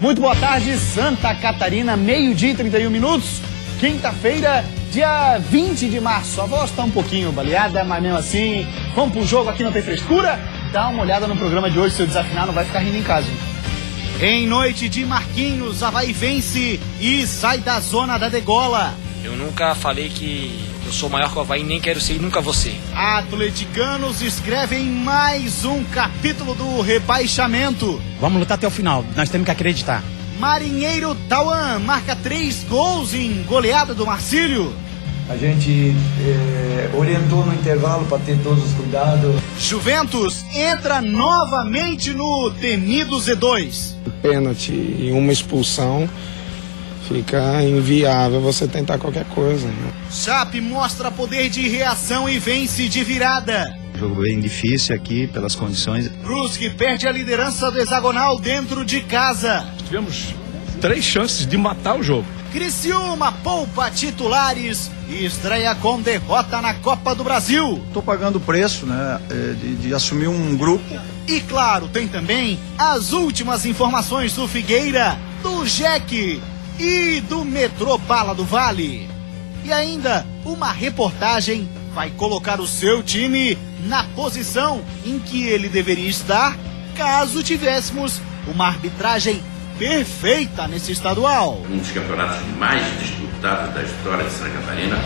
Muito boa tarde, Santa Catarina, meio-dia e 31 minutos, quinta-feira, dia 20 de março. A voz tá um pouquinho baleada, mas mesmo assim, vamos pro jogo, aqui não tem frescura? Dá uma olhada no programa de hoje, se eu desafinar não vai ficar rindo em casa. Em noite de Marquinhos, Avaí vence e sai da zona da degola. Eu nunca falei que eu sou maior que o Avaí, nem quero ser e nunca vou ser. Atleticanos escrevem mais um capítulo do rebaixamento. Vamos lutar até o final, nós temos que acreditar. Marinheiro Tauan marca 3 gols em goleada do Marcílio. A gente orientou no intervalo para ter todos os cuidados. Juventus entra novamente no temido Z2. Pênalti e uma expulsão, fica inviável você tentar qualquer coisa, né? Chape mostra poder de reação e vence de virada. Jogo bem difícil aqui pelas condições. Brusque perde a liderança do hexagonal dentro de casa. Tivemos 3 chances de matar o jogo. Criciúma poupa titulares e estreia com derrota na Copa do Brasil. Estou pagando o preço, né, de assumir um grupo. E claro, tem também as últimas informações do Figueira, do Jeque e do metrô Bala do Vale. E ainda uma reportagem vai colocar o seu time na posição em que ele deveria estar caso tivéssemos uma arbitragem perfeita nesse estadual. Um dos campeonatos mais disputados da história de Santa Catarina.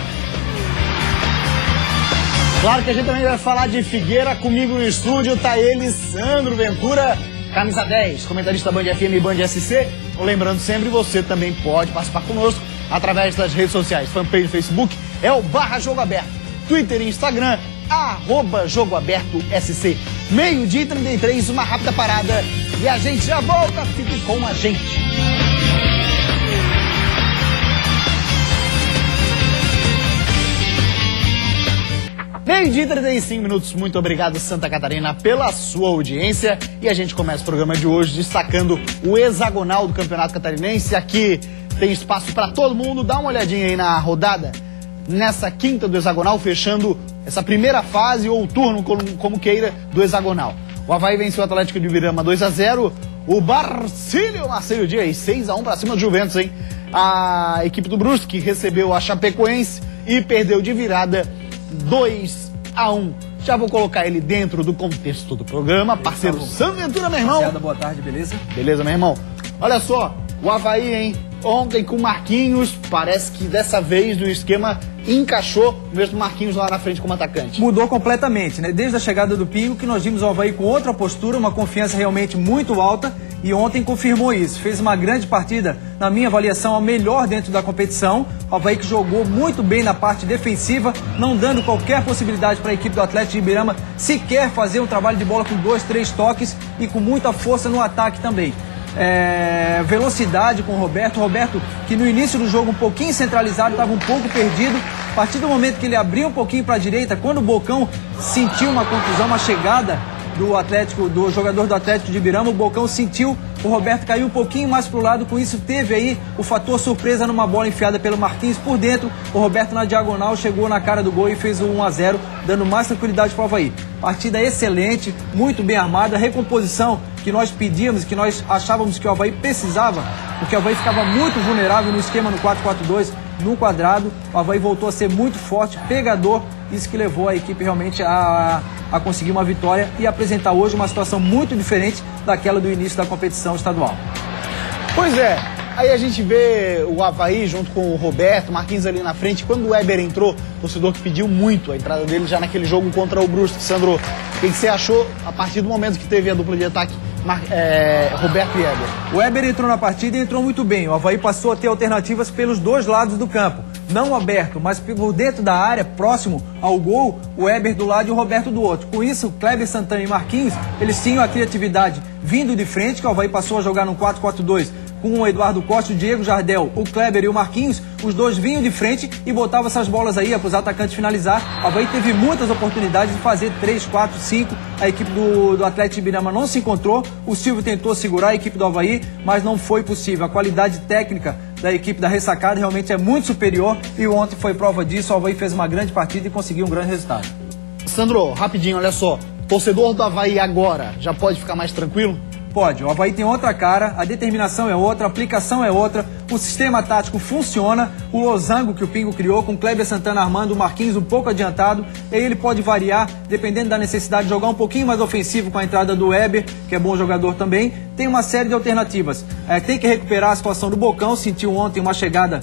Claro que a gente também vai falar de Figueira. Comigo no estúdio tá ele, Sandro Ventura, camisa 10, comentarista Band FM e Band SC. Lembrando sempre, você também pode participar conosco através das redes sociais. Fanpage Facebook é o /Jogo Aberto. Twitter e Instagram, @Jogo Aberto SC. Meio-dia e 33, uma rápida parada e a gente já volta. Fique com a gente. Meio-dia e 35 minutos, muito obrigado Santa Catarina pela sua audiência. E a gente começa o programa de hoje destacando o hexagonal do Campeonato Catarinense. Aqui tem espaço para todo mundo, dá uma olhadinha aí na rodada. Nessa quinta do hexagonal, fechando essa primeira fase ou turno, como queira, do hexagonal. O Avaí venceu o Atlético de Ibirama 2-0. O Marcílio Dias 6-1 para cima do Juventus, hein? A equipe do Brusque recebeu a Chapecoense e perdeu de virada 2-1. Já vou colocar ele dentro do contexto do programa. Parceiro Sandro Ventura, meu irmão. Boa tarde, beleza? Beleza, meu irmão. Olha só, o Avaí, hein? Ontem com o Marquinhos, parece que dessa vez no esquema encaixou mesmo Marquinhos lá na frente como atacante. Mudou completamente, né? Desde a chegada do Pingo que nós vimos o Avaí com outra postura, uma confiança realmente muito alta e ontem confirmou isso. Fez uma grande partida, na minha avaliação, a melhor dentro da competição. O Avaí que jogou muito bem na parte defensiva, não dando qualquer possibilidade para a equipe do Atlético de Ibirama sequer fazer um trabalho de bola com 2, 3 toques e com muita força no ataque também. Velocidade com o Roberto que no início do jogo um pouquinho centralizado, estava um pouco perdido. A partir do momento que ele abriu um pouquinho para a direita, quando o Bocão sentiu uma contusão, uma chegada do jogador do Atlético de Ibirama, o Bocão sentiu, o Roberto caiu um pouquinho mais para o lado, com isso teve aí o fator surpresa numa bola enfiada pelo Marquinhos por dentro. O Roberto na diagonal chegou na cara do gol e fez o 1-0, dando mais tranquilidade para o Avaí. Partida excelente, muito bem armada, recomposição que nós pedíamos, que nós achávamos que o Avaí precisava, porque o Avaí ficava muito vulnerável no esquema no 4-4-2, no quadrado. O Avaí voltou a ser muito forte, pegador, isso que levou a equipe realmente a conseguir uma vitória e apresentar hoje uma situação muito diferente daquela do início da competição estadual. Pois é, aí a gente vê o Avaí junto com o Roberto, Marquinhos ali na frente. Quando o Weber entrou, torcedor que pediu muito a entrada dele já naquele jogo contra o Brusque. Sandro, o que você achou a partir do momento que teve a dupla de ataque Roberto e Weber? O Weber entrou na partida e entrou muito bem. O Avaí passou a ter alternativas pelos dois lados do campo. Não aberto, mas por dentro da área, próximo ao gol, o Weber do lado e o Roberto do outro. Com isso, Kleber Santana e Marquinhos, eles tinham a criatividade vindo de frente, que o Avaí passou a jogar no 4-4-2 com o Eduardo Costa, o Diego Jardel, o Kleber e o Marquinhos. Os dois vinham de frente e botavam essas bolas aí para os atacantes finalizar. O Avaí teve muitas oportunidades de fazer 3, 4, 5. A equipe do Atlético de Ibirama não se encontrou. O Silvio tentou segurar a equipe do Avaí, mas não foi possível. A qualidade técnica da equipe da Ressacada realmente é muito superior e ontem foi prova disso. O Avaí fez uma grande partida e conseguiu um grande resultado. Sandro, rapidinho, olha só. Torcedor do Avaí agora já pode ficar mais tranquilo? Pode. O Avaí tem outra cara, a determinação é outra, a aplicação é outra, o sistema tático funciona, o losango que o Pingo criou com o Kleber Santana armando, o Marquinhos um pouco adiantado, e aí ele pode variar, dependendo da necessidade de jogar um pouquinho mais ofensivo com a entrada do Weber, que é bom jogador também. Tem uma série de alternativas. Tem que recuperar a situação do Bocão, sentiu ontem uma chegada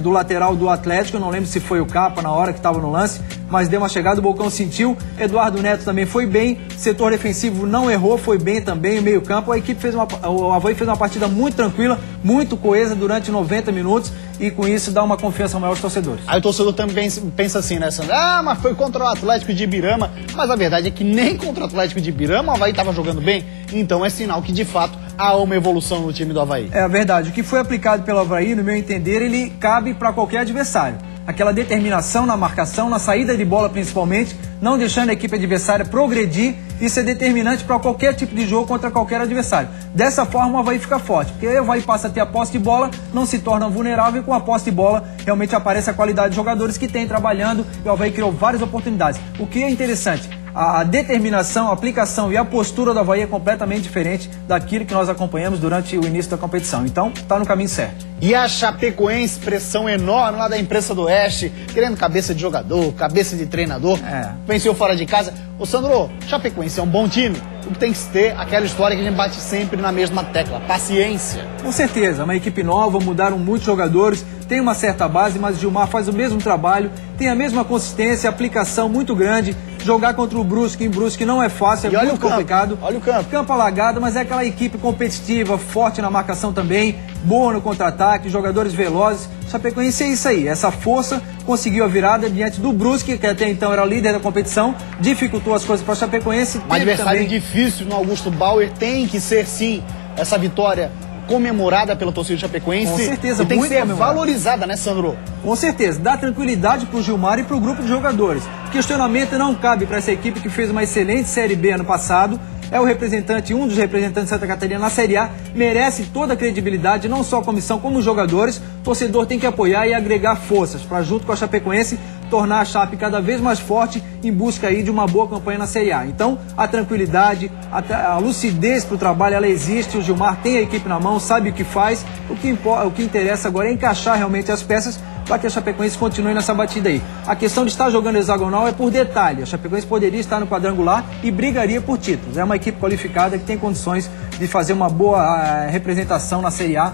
do lateral do Atlético, eu não lembro se foi o Capa na hora que estava no lance, mas deu uma chegada, o Bocão sentiu. Eduardo Neto também foi bem, setor defensivo não errou, foi bem também, o meio campo, o Avaí fez uma partida muito tranquila, muito coesa durante 90 minutos e com isso dá uma confiança maior aos torcedores. Aí o torcedor também pensa assim, né, Sandro? Mas foi contra o Atlético de Ibirama, mas a verdade é que nem contra o Atlético de Ibirama o Avaí estava jogando bem, então é sinal que de fato há uma evolução no time do Avaí. É verdade, o que foi aplicado pelo Avaí, no meu entender, ele cabe para qualquer adversário. Aquela determinação na marcação, na saída de bola principalmente, não deixando a equipe adversária progredir, isso é determinante para qualquer tipo de jogo contra qualquer adversário. Dessa forma o Avaí fica forte, porque aí o Avaí passa a ter a posse de bola, não se torna vulnerável e com a posse de bola realmente aparece a qualidade de jogadores que tem trabalhando e o Avaí criou várias oportunidades. O que é interessante, a determinação, a aplicação e a postura do Avaí é completamente diferente daquilo que nós acompanhamos durante o início da competição. Então, está no caminho certo. E a Chapecoense, pressão enorme lá da imprensa do Oeste, querendo cabeça de jogador, cabeça de treinador, venceu fora de casa. Ô Sandro, Chapecoense é um bom time, o que tem que ter aquela história que a gente bate sempre na mesma tecla, paciência. Com certeza, uma equipe nova, mudaram muitos jogadores, tem uma certa base, mas o Gilmar faz o mesmo trabalho, tem a mesma consistência, aplicação muito grande. Jogar contra o Brusque em Brusque não é fácil, é muito complicado. Olha o campo. Campo alagado, mas é aquela equipe competitiva, forte na marcação também, boa no contra-ataque, jogadores velozes. Chapecoense é isso aí, essa força conseguiu a virada diante do Brusque, que até então era líder da competição, dificultou as coisas para a Chapecoense. Um adversário difícil no Augusto Bauer, tem que ser sim essa vitória comemorada pela torcida Chapecoense. Com certeza, e tem muito que ser valorizada, né, Sandro? Com certeza, dá tranquilidade para o Gilmar e para o grupo de jogadores. Questionamento não cabe para essa equipe que fez uma excelente Série B ano passado. É o representante, um dos representantes de Santa Catarina na Série A, merece toda a credibilidade, não só a comissão como os jogadores. O torcedor tem que apoiar e agregar forças para, junto com a Chapecoense, tornar a Chape cada vez mais forte em busca aí de uma boa campanha na Série A. Então, a tranquilidade, a lucidez para o trabalho, ela existe. O Gilmar tem a equipe na mão, sabe o que faz. O que interessa agora é encaixar realmente as peças para que a Chapecoense continue nessa batida aí. A questão de estar jogando hexagonal é por detalhe. A Chapecoense poderia estar no quadrangular e brigaria por títulos. É uma equipe qualificada que tem condições de fazer uma boa representação na Série A,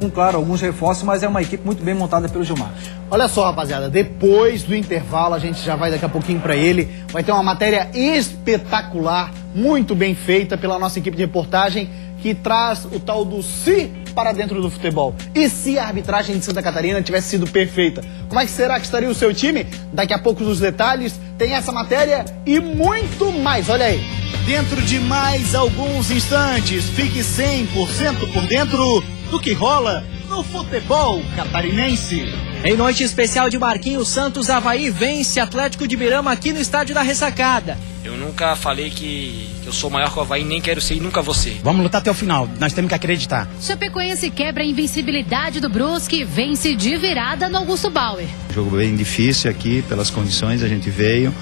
com, claro, alguns reforços, mas é uma equipe muito bem montada pelo Gilmar. Olha só, rapaziada, depois do intervalo, a gente já vai daqui a pouquinho para ele, vai ter uma matéria espetacular, muito bem feita pela nossa equipe de reportagem, que traz o tal do se para dentro do futebol. E se a arbitragem de Santa Catarina tivesse sido perfeita? Como é que será que estaria o seu time? Daqui a pouco nos detalhes, tem essa matéria e muito mais, olha aí. Dentro de mais alguns instantes, fique 100% por dentro do que rola no futebol catarinense. Em noite especial de Marquinhos Santos, Avaí vence Atlético de Ibirama aqui no estádio da Ressacada. Eu nunca falei que eu sou maior que o Avaí, nem quero ser e nunca vou ser. Vamos lutar até o final, nós temos que acreditar. Chapecoense quebra a invencibilidade do Brusque e vence de virada no Augusto Bauer. Jogo bem difícil aqui, pelas condições, a gente veio,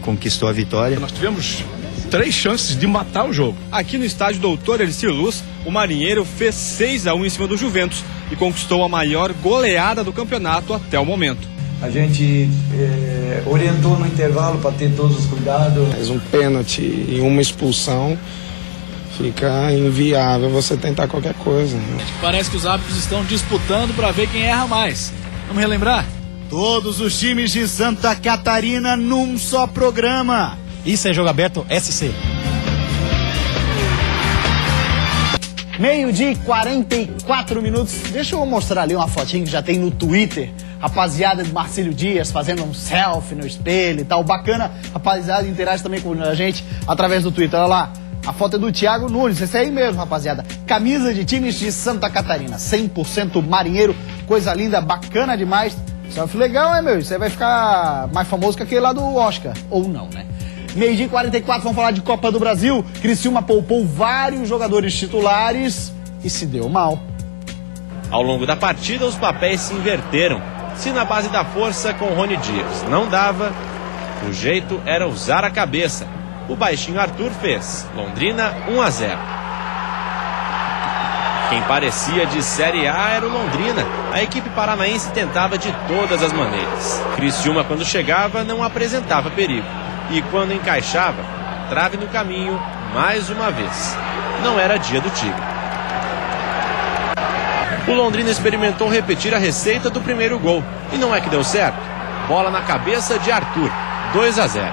conquistou a vitória. Nós tivemos 3 chances de matar o jogo. Aqui no estádio Doutor Elicir Luz, o Marinheiro fez 6-1 em cima do Juventus e conquistou a maior goleada do campeonato até o momento. A gente orientou no intervalo para ter todos os cuidados. Mas um pênalti e uma expulsão fica inviável você tentar qualquer coisa. Né? Parece que os árbitros estão disputando para ver quem erra mais. Vamos relembrar? Todos os times de Santa Catarina num só programa. Isso é Jogo Aberto SC. Meio-dia e 44 minutos. Deixa eu mostrar ali uma fotinha que já tem no Twitter. Rapaziada do Marcílio Dias fazendo um selfie no espelho e tal. Bacana, rapaziada, interage também com a gente através do Twitter. Olha lá, a foto é do Thiago Nunes. Esse aí mesmo, rapaziada. Camisa de times de Santa Catarina. 100% marinheiro. Coisa linda, bacana demais. Selfie legal, meu? Isso aí vai ficar mais famoso que aquele lá do Oscar. Ou não, né? Meio-dia e 44, vamos falar de Copa do Brasil. Criciúma poupou vários jogadores titulares e se deu mal. Ao longo da partida, os papéis se inverteram. Se na base da força com Rony Dias não dava, o jeito era usar a cabeça. O baixinho Arthur fez. Londrina 1-0. Quem parecia de Série A era o Londrina. A equipe paranaense tentava de todas as maneiras. Criciúma, quando chegava, não apresentava perigo. E quando encaixava, trave no caminho, mais uma vez. Não era dia do Tigre. O Londrina experimentou repetir a receita do primeiro gol. E não é que deu certo. Bola na cabeça de Arthur. 2-0.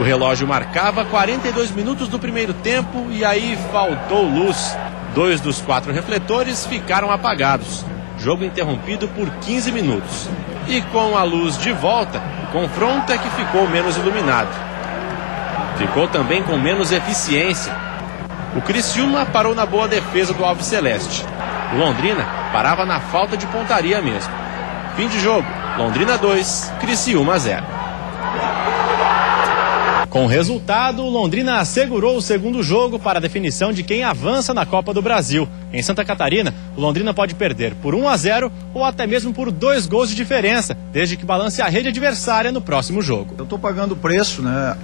O relógio marcava 42 minutos do primeiro tempo e aí faltou luz. 2 dos 4 refletores ficaram apagados. Jogo interrompido por 15 minutos. E com a luz de volta, o confronto é que ficou menos iluminado. Ficou também com menos eficiência. O Criciúma parou na boa defesa do Albiceleste. O Londrina parava na falta de pontaria mesmo. Fim de jogo, Londrina 2, Criciúma 0. Com o resultado, o Londrina assegurou o segundo jogo para a definição de quem avança na Copa do Brasil. Em Santa Catarina, o Londrina pode perder por 1-0 ou até mesmo por 2 gols de diferença, desde que balance a rede adversária no próximo jogo. Eu estou pagando o preço, né,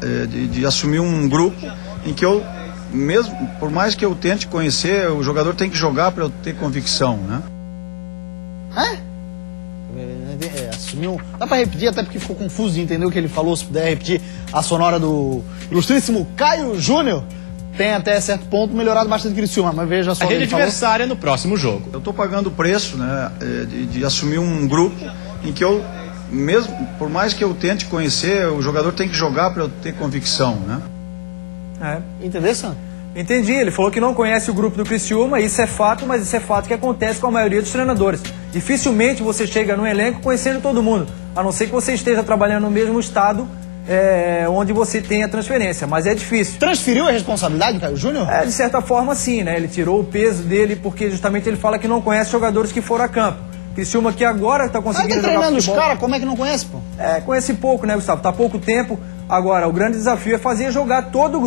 de assumir um grupo em que eu, mesmo, por mais que eu tente conhecer, o jogador tem que jogar para eu ter convicção, né? Assumiu. Dá pra repetir, até porque ficou confuso de entender o que ele falou. Se puder repetir a sonora do ilustríssimo Caio Júnior, tem até certo ponto melhorado bastante o Criciúma, mas veja só. A rede adversária no próximo jogo. Eu tô pagando o preço, né, de assumir um grupo em que eu, mesmo, por mais que eu tente conhecer, o jogador tem que jogar para eu ter convicção, né? Entendeu, Sam? Entendi, ele falou que não conhece o grupo do Criciúma, isso é fato, mas isso é fato que acontece com a maioria dos treinadores. Dificilmente você chega no elenco conhecendo todo mundo, a não ser que você esteja trabalhando no mesmo estado onde você tem a transferência, mas é difícil. Transferiu a responsabilidade do Caio Júnior? De certa forma sim, né? Ele tirou o peso dele porque justamente ele fala que não conhece jogadores que foram a campo. Criciúma que agora está conseguindo jogar treinando futebol. os caras, como é que não conhece, pô? Conhece pouco, né, Gustavo? Tá pouco tempo. Agora, o grande desafio é fazer todo o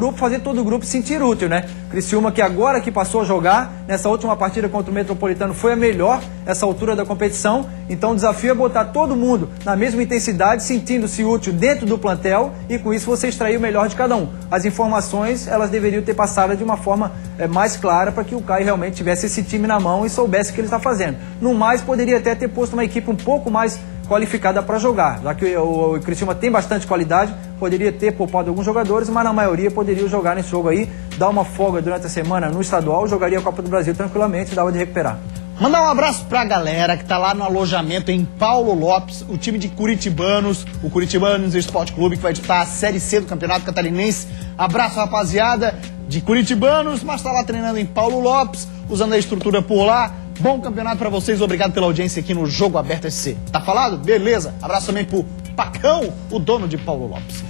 grupo se sentir útil, né? Criciúma que agora que passou a jogar, nessa última partida contra o Metropolitano, foi a melhor essa altura da competição. Então o desafio é botar todo mundo na mesma intensidade, sentindo-se útil dentro do plantel e com isso você extrair o melhor de cada um. As informações, elas deveriam ter passado de uma forma mais clara para que o Caio realmente tivesse esse time na mão e soubesse o que ele está fazendo. No mais, poderia até ter posto uma equipe um pouco mais qualificada para jogar, já que o Criciúma tem bastante qualidade, poderia ter poupado alguns jogadores, mas na maioria poderiam jogar nesse jogo aí, dar uma folga durante a semana no estadual, jogaria a Copa do Brasil tranquilamente e dava de recuperar. Mandar um abraço pra galera que tá lá no alojamento em Paulo Lopes, o time de Curitibanos, o Curitibanos Esporte Clube, que vai disputar a Série C do Campeonato Catarinense. Abraço, rapaziada, de Curitibanos, mas tá lá treinando em Paulo Lopes, usando a estrutura por lá. Bom campeonato pra vocês, obrigado pela audiência aqui no Jogo Aberto SC. Tá falado? Beleza. Abraço também pro Pacão, o dono de Paulo Lopes.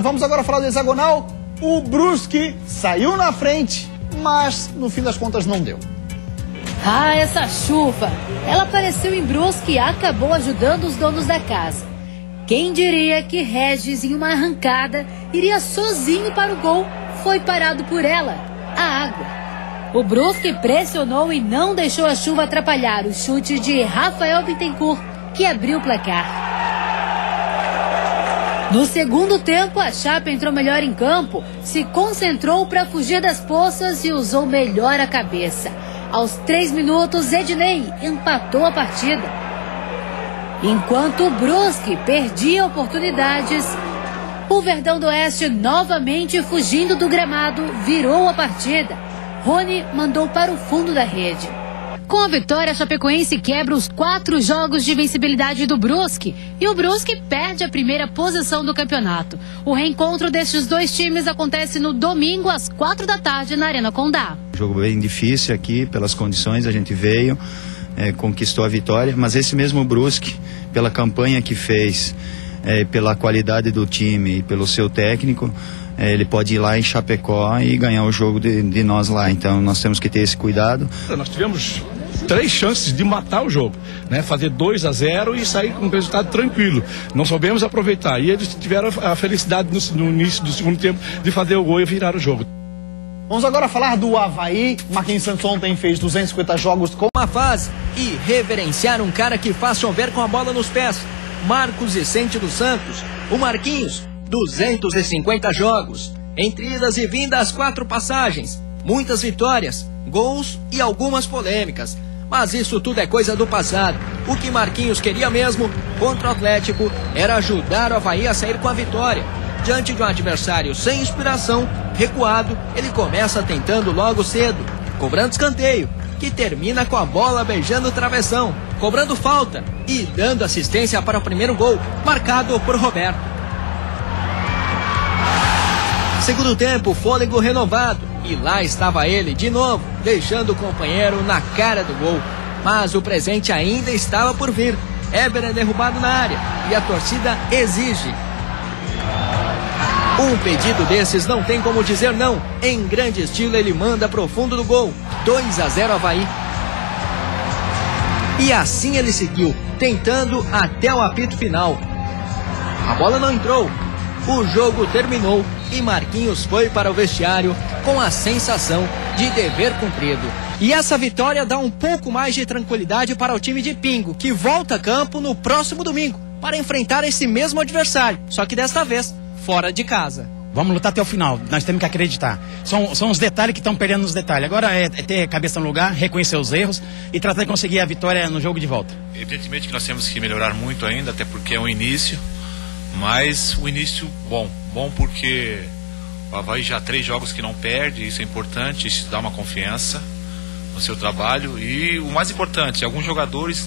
Vamos agora falar do hexagonal. O Brusque saiu na frente, mas no fim das contas não deu. Essa chuva! Ela apareceu em Brusque e acabou ajudando os donos da casa. Quem diria que Regis, em uma arrancada, iria sozinho para o gol, foi parado por ela, a água. O Brusque pressionou e não deixou a chuva atrapalhar o chute de Rafael Bittencourt, que abriu o placar. No segundo tempo, a Chape entrou melhor em campo, se concentrou para fugir das poças e usou melhor a cabeça. Aos 3 minutos, Ednei empatou a partida. Enquanto o Brusque perdia oportunidades, o Verdão do Oeste, novamente fugindo do gramado, virou a partida. Rony mandou para o fundo da rede. Com a vitória, a Chapecoense quebra os 4 jogos de invencibilidade do Brusque e o Brusque perde a primeira posição do campeonato. O reencontro destes dois times acontece no domingo às 4 da tarde na Arena Condá. Jogo bem difícil aqui, pelas condições a gente veio, conquistou a vitória, mas esse mesmo Brusque, pela campanha que fez, pela qualidade do time e pelo seu técnico, ele pode ir lá em Chapecó e ganhar o jogo de nós lá. Então nós temos que ter esse cuidado. Nós tivemos 3 chances de matar o jogo, né? Fazer 2-0 e sair com um resultado tranquilo. Não soubemos aproveitar. E eles tiveram a felicidade no início do segundo tempo de fazer o gol e virar o jogo. Vamos agora falar do Avaí. Marquinhos Santos ontem fez 250 jogos com uma fase e reverenciar um cara que faz chover com a bola nos pés. Marcos Vicente dos Santos, o Marquinhos, 250 jogos, entre idas e vindas, 4 passagens, muitas vitórias, gols e algumas polêmicas. Mas isso tudo é coisa do passado. O que Marquinhos queria mesmo contra o Atlético era ajudar o Avaí a sair com a vitória. Diante de um adversário sem inspiração, recuado, ele começa tentando logo cedo, cobrando escanteio, que termina com a bola beijando o travessão, cobrando falta e dando assistência para o primeiro gol, marcado por Roberto. Segundo tempo, fôlego renovado, e lá estava ele de novo, deixando o companheiro na cara do gol. Mas o presente ainda estava por vir. Éber é derrubado na área e a torcida exige. Um pedido desses não tem como dizer não. Em grande estilo ele manda pro fundo do gol. 2-0 Avaí. E assim ele seguiu, tentando até o apito final. A bola não entrou. O jogo terminou e Marquinhos foi para o vestiário com a sensação de dever cumprido. E essa vitória dá um pouco mais de tranquilidade para o time de Pingo, que volta a campo no próximo domingo para enfrentar esse mesmo adversário, só que desta vez fora de casa. Vamos lutar até o final, nós temos que acreditar. São os detalhes que estão perdendo nos detalhes. Agora é ter cabeça no lugar, reconhecer os erros e tratar de conseguir a vitória no jogo de volta. Evidentemente que nós temos que melhorar muito ainda, até porque é um início, mas o início bom porque o Avaí já há 3 jogos que não perde, isso é importante, isso dá uma confiança no seu trabalho e o mais importante, alguns jogadores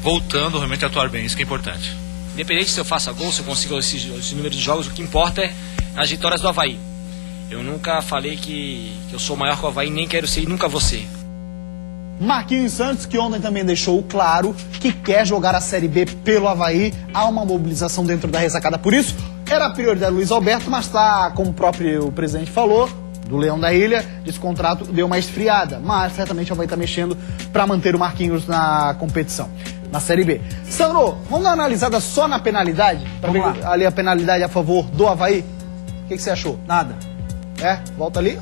voltando realmente a atuar bem, isso que é importante. Independente se eu faça gol, se eu consigo esse número de jogos, o que importa é as vitórias do Avaí. Eu nunca falei que eu sou maior que o Avaí, nem quero ser e nunca vou ser. Marquinhos Santos, que ontem também deixou claro que quer jogar a Série B pelo Avaí. Há uma mobilização dentro da ressacada, por isso era a prioridade do Luiz Alberto, mas está, como o próprio presidente falou, do Leão da Ilha, esse contrato deu uma esfriada, mas certamente o Avaí está mexendo para manter o Marquinhos na competição, na Série B. Sandro, vamos dar uma analisada só na penalidade? Para ver ali a penalidade a favor do Avaí? O que você achou? Nada. Volta ali.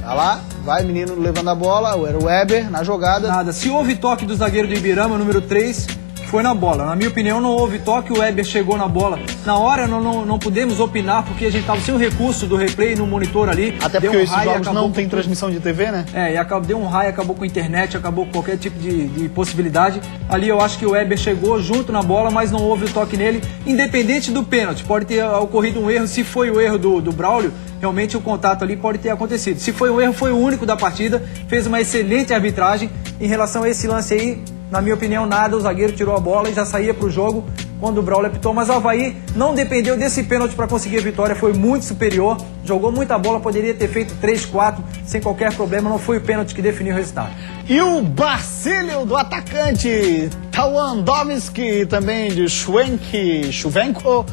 Tá lá, vai menino levando a bola, era o Éber na jogada. Nada. Se houve toque do zagueiro do Ibirama, número 3, foi na bola. Na minha opinião, não houve toque, o Éber chegou na bola. Na hora, não podemos opinar, porque a gente estava sem o recurso do replay no monitor ali. Até porque esses jogos não tem transmissão de TV, né? E deu um raio, acabou com a internet, acabou com qualquer tipo de possibilidade. Ali eu acho que o Éber chegou junto na bola, mas não houve o toque nele. Independente do pênalti, pode ter ocorrido um erro. Se foi o erro do Braulio, realmente o contato ali pode ter acontecido. Se foi um erro, foi o único da partida. Fez uma excelente arbitragem. Em relação a esse lance aí, na minha opinião, nada. O zagueiro tirou a bola e já saía para o jogo quando o Braulio apitou. Mas o Avaí não dependeu desse pênalti para conseguir a vitória. Foi muito superior. Jogou muita bola. Poderia ter feito 3, 4 sem qualquer problema. Não foi o pênalti que definiu o resultado. E o Barcílio do atacante Tawandowski, também de Chuvenko,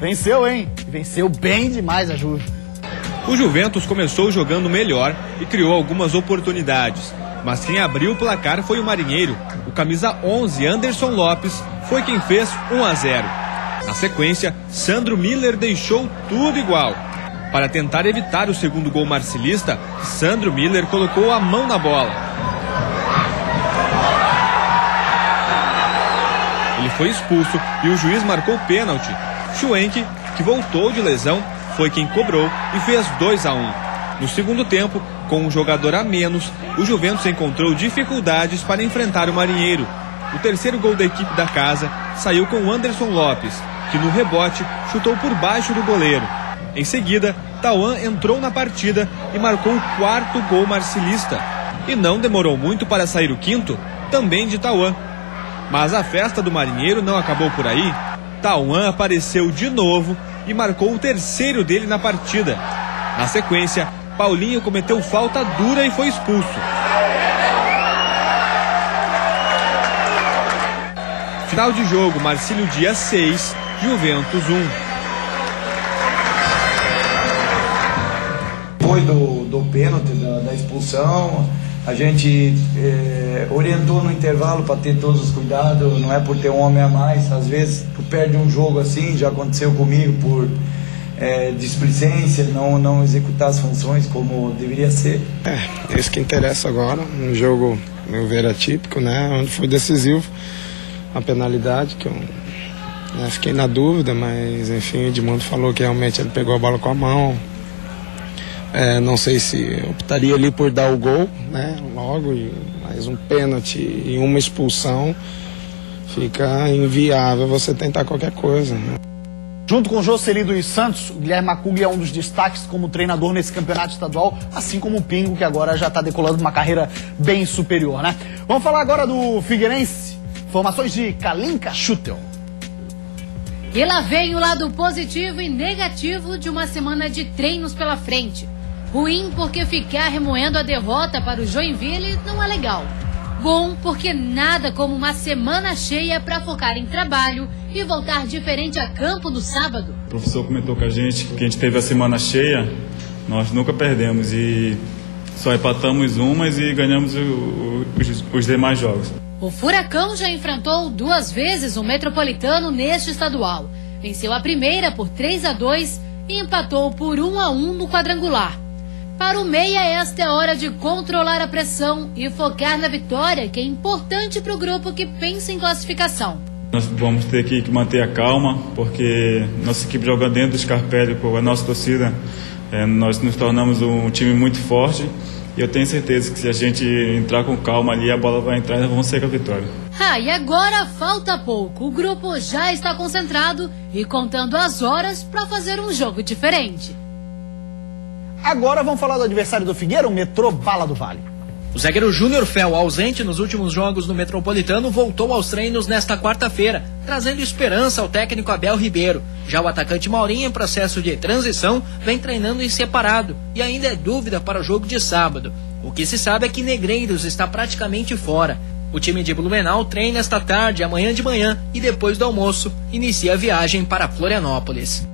venceu, hein? Venceu bem demais a Juve. O Juventus começou jogando melhor e criou algumas oportunidades. Mas quem abriu o placar foi o marinheiro. O camisa 11, Anderson Lopes, foi quem fez 1-0. Na sequência, Sandro Miller deixou tudo igual. Para tentar evitar o segundo gol marcilista, Sandro Miller colocou a mão na bola. Ele foi expulso e o juiz marcou o pênalti. Schwenk, que voltou de lesão, foi quem cobrou e fez 2-1. No segundo tempo, com um jogador a menos, o Juventus encontrou dificuldades para enfrentar o marinheiro. O terceiro gol da equipe da casa saiu com o Anderson Lopes, que no rebote chutou por baixo do goleiro. Em seguida, Tauan entrou na partida e marcou o 4º gol marcilista. E não demorou muito para sair o 5º, também de Tauan. Mas a festa do marinheiro não acabou por aí. Tauan apareceu de novo e marcou o 3º dele na partida. Na sequência, Paulinho cometeu falta dura e foi expulso. Final de jogo, Marcílio dia 6, Juventus 1. Depois do pênalti, da expulsão, a gente orientou no intervalo para ter todos os cuidados, não é por ter um homem a mais. Às vezes tu perde um jogo assim, já aconteceu comigo por displicência, não executar as funções como deveria ser. É isso que interessa agora, um jogo, meu ver, atípico, né, onde foi decisivo a penalidade, que eu fiquei na dúvida, mas enfim, o Edmundo falou que realmente ele pegou a bola com a mão, Não sei se optaria ali por dar o gol, né? Logo, mais um pênalti e uma expulsão, fica inviável você tentar qualquer coisa, né? Junto com o Jocely dos Santos, o Guilherme Macugli é um dos destaques como treinador nesse campeonato estadual, assim como o Pingo, que agora já está decolando uma carreira bem superior, né? Vamos falar agora do Figueirense. Informações de Kalinka Schutel. E lá vem o lado positivo e negativo de uma semana de treinos pela frente. Ruim porque ficar remoendo a derrota para o Joinville não é legal. Bom porque nada como uma semana cheia para focar em trabalho e voltar diferente a campo no sábado. O professor comentou com a gente que a gente teve a semana cheia, nós nunca perdemos e só empatamos umas e ganhamos os demais jogos. O Furacão já enfrentou 2 vezes o Metropolitano neste estadual. Venceu a primeira por 3-2 e empatou por 1-1 no quadrangular. Para o Meia, esta é hora de controlar a pressão e focar na vitória, que é importante para o grupo que pensa em classificação. Nós vamos ter que manter a calma, porque nossa equipe joga dentro do Scarpelli, com a nossa torcida, nós nos tornamos um time muito forte. E eu tenho certeza que se a gente entrar com calma ali, a bola vai entrar e nós vamos sair com a vitória. E agora falta pouco. O grupo já está concentrado e contando as horas para fazer um jogo diferente. Agora vamos falar do adversário do Figueira, o Metrô Bala do Vale. O zagueiro Júnior Fel, ausente nos últimos jogos no Metropolitano, voltou aos treinos nesta quarta-feira, trazendo esperança ao técnico Abel Ribeiro. Já o atacante Maurinho, em processo de transição, vem treinando em separado e ainda é dúvida para o jogo de sábado. O que se sabe é que Negreiros está praticamente fora. O time de Blumenau treina esta tarde, amanhã de manhã, e depois do almoço inicia a viagem para Florianópolis.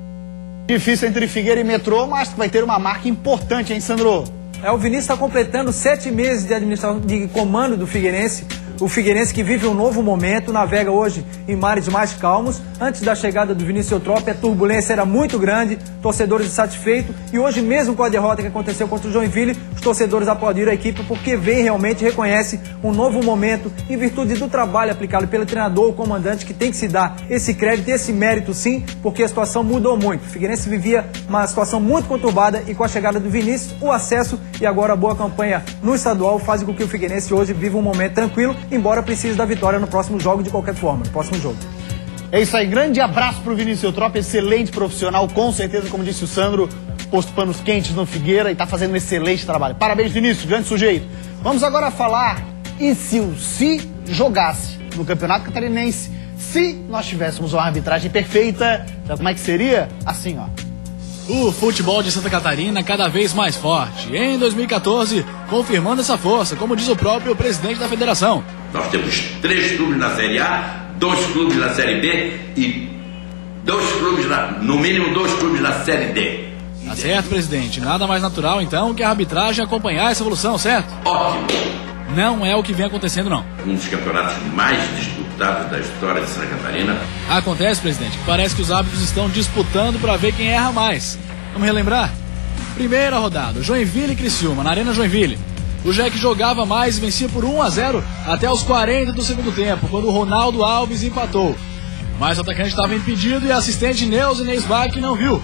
Difícil entre Figueira e Metrô, mas vai ter uma marca importante, hein, Sandro? O Vinícius está completando 7 meses de administração de comando do Figueirense. O Figueirense que vive um novo momento, navega hoje em mares mais calmos. Antes da chegada do Vinícius Eutrópio, a turbulência era muito grande, torcedores insatisfeitos. E hoje, mesmo com a derrota que aconteceu contra o Joinville, os torcedores aplaudiram a equipe porque vem realmente reconhece um novo momento em virtude do trabalho aplicado pelo treinador, o comandante, que tem que se dar esse crédito, esse mérito sim, porque a situação mudou muito. O Figueirense vivia uma situação muito conturbada e com a chegada do Vinícius, o acesso e agora a boa campanha no estadual fazem com que o Figueirense hoje viva um momento tranquilo, embora precise da vitória no próximo jogo de qualquer forma, no próximo jogo. É isso aí, grande abraço pro Vinícius Eutrópio, excelente profissional, com certeza, como disse o Sandro, posto panos quentes no Figueira e tá fazendo um excelente trabalho. Parabéns, Vinícius, grande sujeito. Vamos agora falar, e se o Si jogasse no Campeonato Catarinense, se nós tivéssemos uma arbitragem perfeita, então como é que seria? Assim, ó. O futebol de Santa Catarina cada vez mais forte. Em 2014, confirmando essa força, como diz o próprio presidente da federação. Nós temos 3 clubes na Série A, 2 clubes na Série B e 2 clubes, no mínimo 2 clubes na Série D. Tá certo, presidente. Nada mais natural, então, que a arbitragem acompanhar essa evolução, certo? Ótimo. Não é o que vem acontecendo, não. Um dos campeonatos mais disputados da história de Santa Catarina. Acontece, presidente, que parece que os árbitros estão disputando para ver quem erra mais. Vamos relembrar? Primeira rodada, Joinville e Criciúma, na Arena Joinville. O Jack jogava mais e vencia por 1-0 até os 40 do segundo tempo, quando o Ronaldo Alves empatou. Mas o atacante estava impedido e a assistente Neuza Neisbach não viu.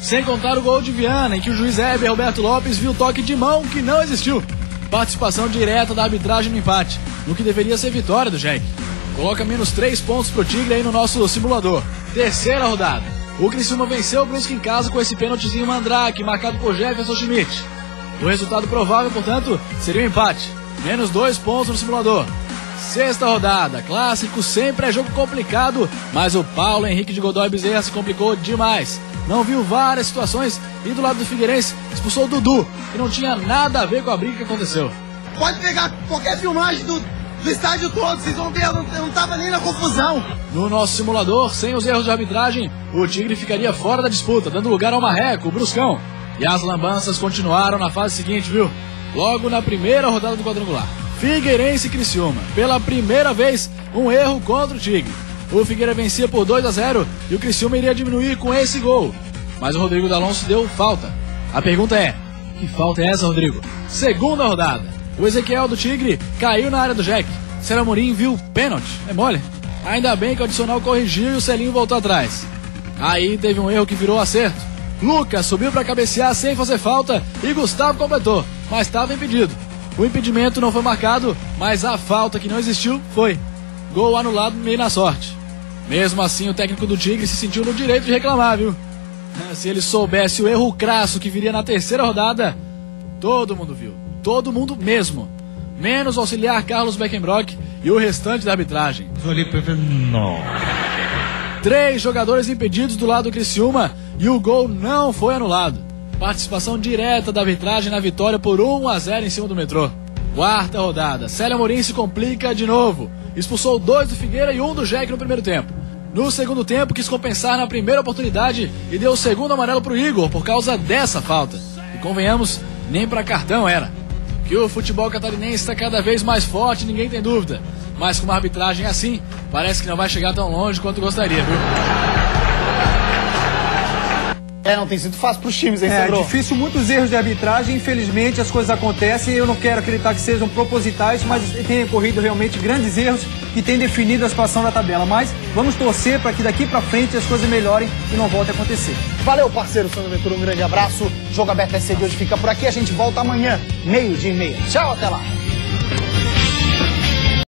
Sem contar o gol de Viana, em que o juiz Heber Roberto Lopes viu o toque de mão que não existiu. Participação direta da arbitragem no empate, no que deveria ser vitória do Jack. Coloca menos 3 pontos pro Tigre aí no nosso simulador. Terceira rodada. O Criciúma venceu o Brusque em casa com esse pênaltizinho Mandrake, marcado por Jefferson Schmidt. O resultado provável, portanto, seria um empate. Menos 2 pontos no simulador. Sexta rodada. Clássico sempre é jogo complicado, mas o Paulo Henrique de Godoy Bezerra se complicou demais. Não viu várias situações e do lado do Figueirense expulsou o Dudu, que não tinha nada a ver com a briga que aconteceu. Pode pegar qualquer filmagem do estádio todo, vocês vão ver, eu não tava nem na confusão. No nosso simulador, sem os erros de arbitragem, o Tigre ficaria fora da disputa, dando lugar ao Marreco, o Bruscão. E as lambanças continuaram na fase seguinte, viu? Logo na primeira rodada do quadrangular. Figueirense e Criciúma. Pela primeira vez, um erro contra o Tigre. O Figueira vencia por 2-0 e o Criciúma iria diminuir com esse gol. Mas o Rodrigo D'Alonso deu falta. A pergunta é, que falta é essa, Rodrigo? Segunda rodada. O Ezequiel do Tigre caiu na área do Jack. Célio Amorim viu pênalti. É mole. Ainda bem que o adicional corrigiu e o Celinho voltou atrás. Aí teve um erro que virou acerto. Lucas subiu para cabecear sem fazer falta e Gustavo completou, mas estava impedido. O impedimento não foi marcado, mas a falta que não existiu foi. Gol anulado meio na sorte. Mesmo assim, o técnico do Tigre se sentiu no direito de reclamar, viu? Se ele soubesse o erro crasso que viria na terceira rodada, todo mundo viu. Todo mundo mesmo. Menos o auxiliar Carlos Beckenbrock e o restante da arbitragem. Não. 3 jogadores impedidos do lado do Criciúma e o gol não foi anulado. Participação direta da arbitragem na vitória por 1-0 em cima do Metrô. Quarta rodada, Célio Amorim se complica de novo. Expulsou 2 do Figueira e 1 do Jack no primeiro tempo. No segundo tempo, quis compensar na primeira oportunidade e deu o segundo amarelo pro Igor por causa dessa falta. E convenhamos, nem para cartão era. Que o futebol catarinense está cada vez mais forte, ninguém tem dúvida. Mas com uma arbitragem assim, parece que não vai chegar tão longe quanto gostaria, viu? Não tem sido fácil para os times, hein, Sandro? É difícil, muitos erros de arbitragem, infelizmente as coisas acontecem, eu não quero acreditar que sejam propositais, mas tem ocorrido realmente grandes erros que têm definido a situação da tabela, mas vamos torcer para que daqui para frente as coisas melhorem e não volte a acontecer. Valeu, parceiro Sandro Ventura, um grande abraço, Jogo Aberto SC de hoje fica por aqui, a gente volta amanhã, 12:30. Tchau, até lá!